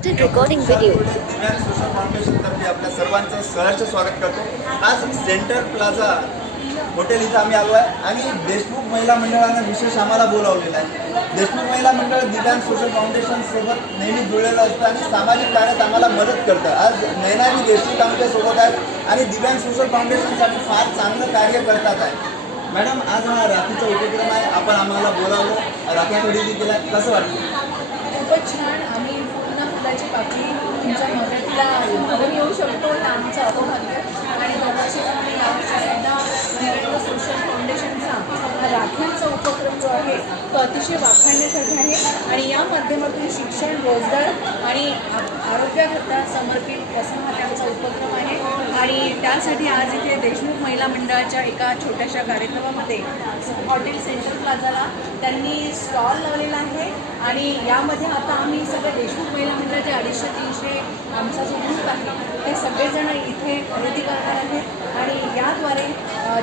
recording video. दिव्यांग social foundation तर्फे आपल्या सर्वांचं सहर्ष स्वागत करतो। आज सेंटर प्लाझा हॉटेल इथं आम्ही आलो आहे आणि देशमुख महिला मंडळानं विशेष आम्हाला बोलावलेलं आहे। देशमुख महिला मंडळ दिव्यांग सोशल फाउंडेशन सोबत नेहमी जुळलेलं असतं आणि सामाजिक कार्यात आम्हाला मदत करतं। आज नैनाजी देशमुख आमच्या सोबत आहेत आणि दिव्यांग सोशल फाउंडेशनसाठी फार चांगलं कार्य करतात आहे। मॅडम, आज हा राखीचा उपक्रम आहे, आपण आम्हाला बोलावलं, राखी खरेदी केला, कसं वाटतं? खूपच छान। आम्ही पूर्ण फुलाची पाकळी तुमच्या मदतीला घेऊन येऊ शकतो हे आमचं अहोभाग्य आणि दरवर्षीप्रमाणे यावर्षीसुद्धा दिव्यांग सोशल फाउंडेशनचा हा राख्यांचा उपक्रम जो आहे तो अतिशय वाखाणण्यासाठी आहे आणि या माध्यमातून शिक्षण, रोजगार आणि आरोग्याकरता समर्पित असा हा त्यांचा उपक्रम आहे। आणि त्यासाठी आज इथे देशमुख महिला मंडळाच्या एका छोट्याशा कार्यक्रमामध्ये हॉटेल सेंटर प्लाझाला त्यांनी स्टॉल लावलेला आहे आणि यामध्ये आता आम्ही सगळे देशमुख महिला मंडळाचे 250-300 आमचा जो ग्रुप आहे ते सगळेजण इथे खरेदी करणार आहेत आणि याद्वारे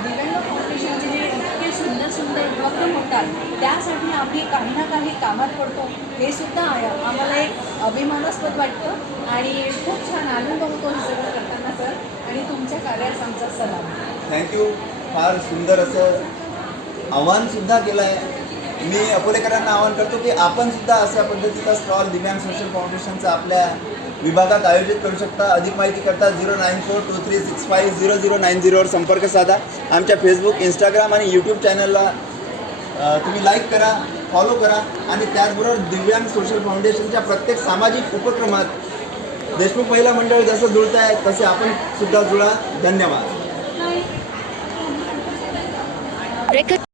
दिव्यांग फाउंडेशनचे जे इतके सुंदर सुंदर उपक्रम होतात त्यासाठी आम्ही काही ना काही कामात पडतो हे सुद्धा आम्हाला एक अभिमानास्पद वाटतं आणि खूप छान आनंद होतो हे सगळं करताना सर आणि तुमच्या कार्याचा आमचा सलाम। थँक्यू। फार सुंदर असं आव्हानसुद्धा केलं आहे। मी अकोलेकरांना आवाहन करतो की आपण सुद्धा अशा पद्धतीचा स्टॉल दिव्यांग सोशल फाउंडेशनचा आपल्या विभागात आयोजित करू शकता। अधिक माहिती करता 09423650090 वर संपर्क साधा। आमच्या फेसबुक, इंस्टाग्राम आणि यूट्यूब चॅनलला तुम्ही लाईक करा, फॉलो करा आणि त्याचबरोबर दिव्यांग सोशल फाउंडेशनच्या प्रत्येक सामाजिक उपक्रमात देशमुख महिला मंडळ जसं जुळत आहे तसे आपण सुद्धा जुळा। धन्यवाद। Record